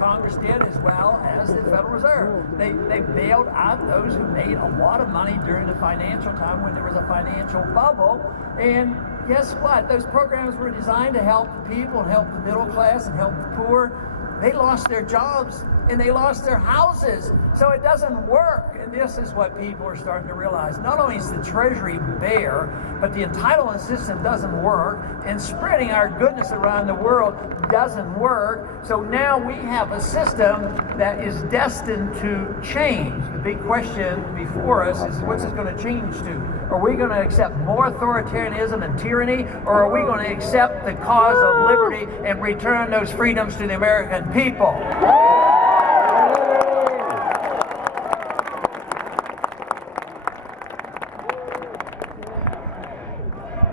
Congress did, as well as the Federal Reserve. They bailed out those who made a lot of money during the financial time when there was a financial bubble. And guess what? Those programs were designed to help the people and help the middle class and help the poor. They lost their jobs and they lost their houses. So it doesn't work. And this is what people are starting to realize. Not only is the Treasury bare, but the entitlement system doesn't work, and spreading our goodness around the world doesn't work. So now we have a system that is destined to change. The big question before us is, what's it going to change to? Are we going to accept more authoritarianism and tyranny, or are we going to accept the cause of liberty and return those freedoms to the American people?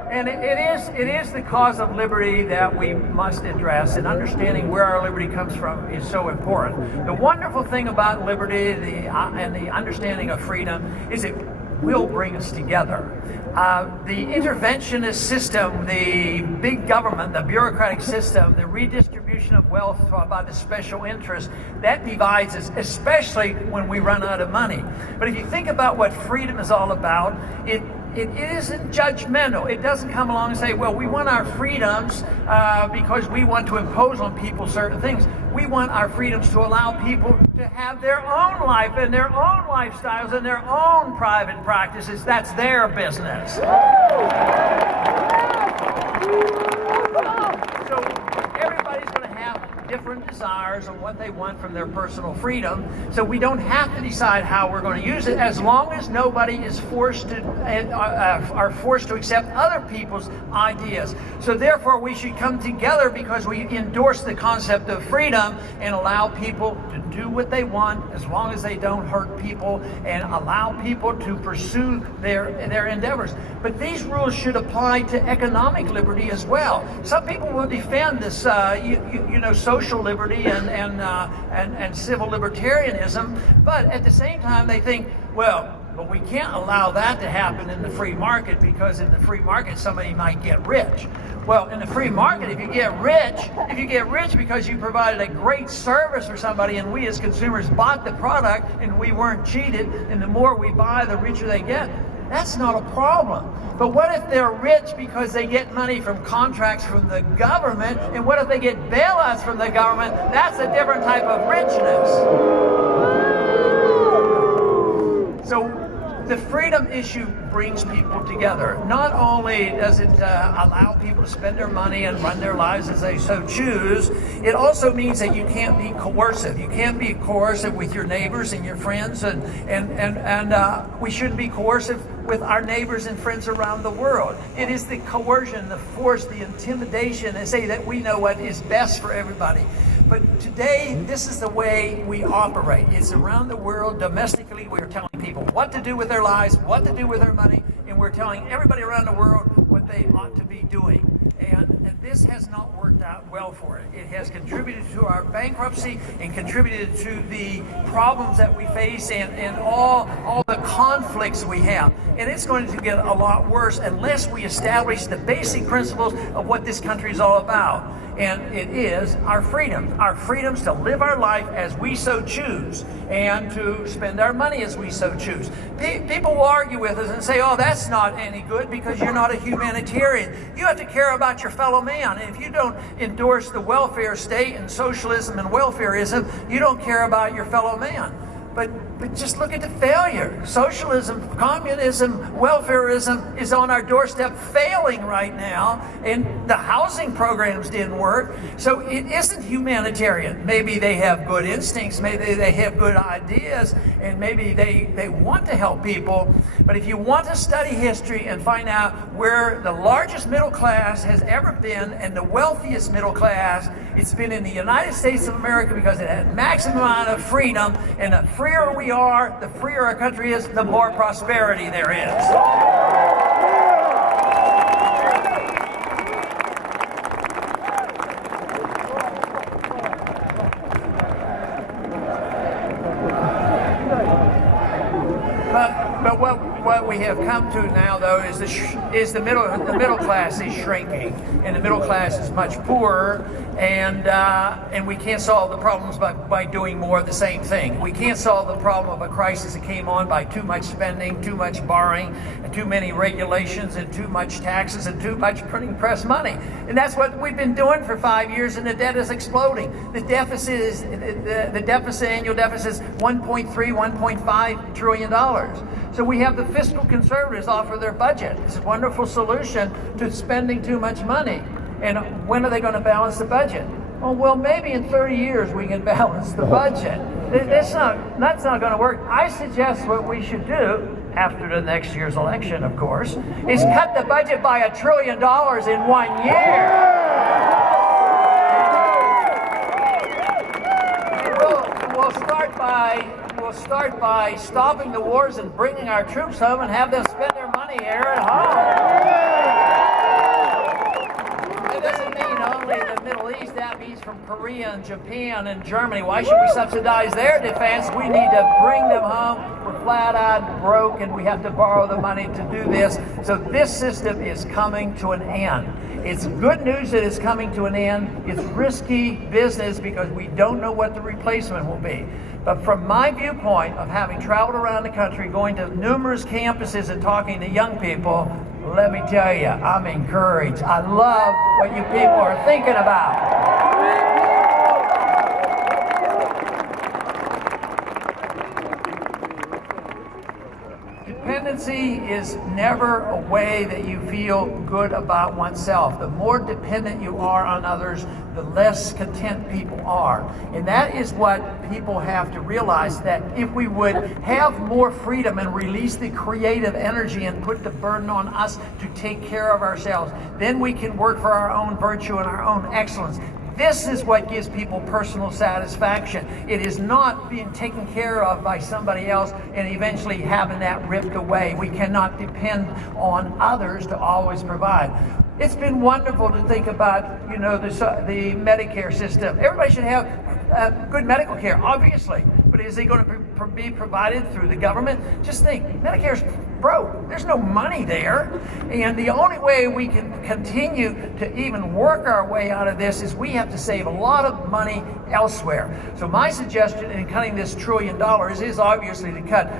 And it is the cause of liberty that we must address, and understanding where our liberty comes from is so important. The wonderful thing about liberty and the understanding of freedom is it will bring us together. The interventionist system, the big government, the bureaucratic system, the redistribution of wealth by the special interests, that divides us, especially when we run out of money. But if you think about what freedom is all about, it isn't judgmental. It doesn't come along and say, well, we want our freedoms because we want to impose on people certain things. We want our freedoms to allow people to have their own life and their own lifestyles and their own private practices. That's their business. So everybody's going to have different desires on what they want from their personal freedom. So we don't have to decide how we're going to use it, as long as nobody is forced to are forced to accept other people's ideas. So therefore we should come together because we endorse the concept of freedom and allow people to do what they want as long as they don't hurt people, and allow people to pursue their endeavors. But these rules should apply to economic liberty as well. Some people will defend this social liberty and civil libertarianism, but at the same time they think, well, but we can't allow that to happen in the free market, because in the free market somebody might get rich. Well, in the free market, if you get rich because you provided a great service for somebody and we as consumers bought the product and we weren't cheated, and the more we buy, the richer they get, that's not a problem. But what if they're rich because they get money from contracts from the government, and what if they get bailouts from the government? That's a different type of richness. So the freedom issue brings people together. Not only does it allow people to spend their money and run their lives as they so choose, it also means that you can't be coercive. You can't be coercive with your neighbors and your friends, and we shouldn't be coercive with our neighbors and friends around the world. It is the coercion, the force, the intimidation, and say that we know what is best for everybody. But today, this is the way we operate. It's around the world. Domestically, we're telling people what to do with their lives, what to do with their money, and we're telling everybody around the world what they ought to be doing. And this has not worked out well for it. It has contributed to our bankruptcy and contributed to the problems that we face and all the conflicts we have. And it's going to get a lot worse unless we establish the basic principles of what this country is all about. And it is our freedoms to live our life as we so choose, and to spend our money as we so choose. People will argue with us and say, oh, that's not any good because you're not a humanitarian. You have to care about your fellow man. And if you don't endorse the welfare state and socialism and welfareism, you don't care about your fellow man. But just look at the failure. Socialism, communism, welfareism is on our doorstep, failing right now, and the housing programs didn't work. So it isn't humanitarian. Maybe they have good instincts, maybe they have good ideas, and maybe they want to help people. But if you want to study history and find out where the largest middle class has ever been and the wealthiest middle class, it's been in the United States of America, because it had maximum amount of freedom, and the freer we are, the freer our country is, the more prosperity there is. But what we have come to now, though, is the middle class is shrinking, and the middle class is much poorer, And we can't solve the problems by doing more of the same thing. We can't solve the problem of a crisis that came on by too much spending, too much borrowing, and too many regulations, and too much taxes, and too much printing press money. And that's what we've been doing for 5 years, and the debt is exploding. The deficit annual deficit is $1.3, $1.5 trillion. So we have the fiscal conservatives offer their budget. It's a wonderful solution to spending too much money. And when are they going to balance the budget? Oh, well, maybe in 30 years we can balance the budget. That's not going to work. I suggest what we should do, after the next year's election, of course, is cut the budget by $1 trillion in 1 year. We'll start by stopping the wars and bringing our troops home and have them spend their money here at home. That doesn't mean only the Middle East. That means from Korea and Japan and Germany. Why should we subsidize their defense? We need to bring them home. We're flat out broke, and we have to borrow the money to do this. So this system is coming to an end. It's good news that it's coming to an end. It's risky business because we don't know what the replacement will be. But from my viewpoint of having traveled around the country, going to numerous campuses and talking to young people, let me tell you, I'm encouraged. I love what you people are thinking about. Dependency is never a way that you feel good about oneself. The more dependent you are on others, the less content people are. And that is what people have to realize, that if we would have more freedom and release the creative energy and put the burden on us to take care of ourselves, then we can work for our own virtue and our own excellence. This is what gives people personal satisfaction. It is not being taken care of by somebody else and eventually having that ripped away. We cannot depend on others to always provide. It's been wonderful to think about, the Medicare system. Everybody should have good medical care, obviously. But is it going to be provided through the government? Just think, Medicare's broke. There's no money there. And the only way we can continue to even work our way out of this is we have to save a lot of money elsewhere. So my suggestion in cutting this $1 trillion is obviously to cut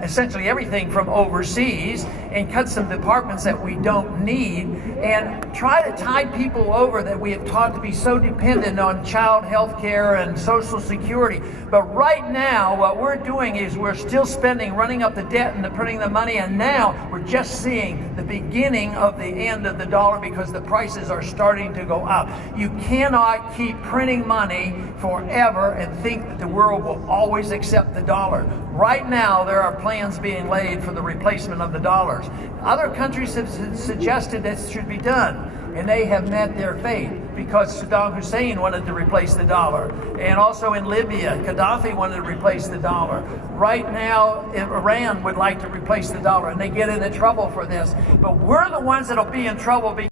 essentially everything from overseas and cut some departments that we don't need, and try to tide people over that we have taught to be so dependent on child health care and Social Security. But right now, what we're doing is we're still spending, running up the debt and printing the money, and now we're just seeing the beginning of the end of the dollar because the prices are starting to go up. You cannot keep printing money forever and think that the world will always accept the dollar. Right now, there are plans being laid for the replacement of the dollars. Other countries have suggested that should be done, and they have met their fate because Saddam Hussein wanted to replace the dollar. And also in Libya, Gaddafi wanted to replace the dollar. Right now, Iran would like to replace the dollar, and they get into trouble for this. But we're the ones that'll be in trouble because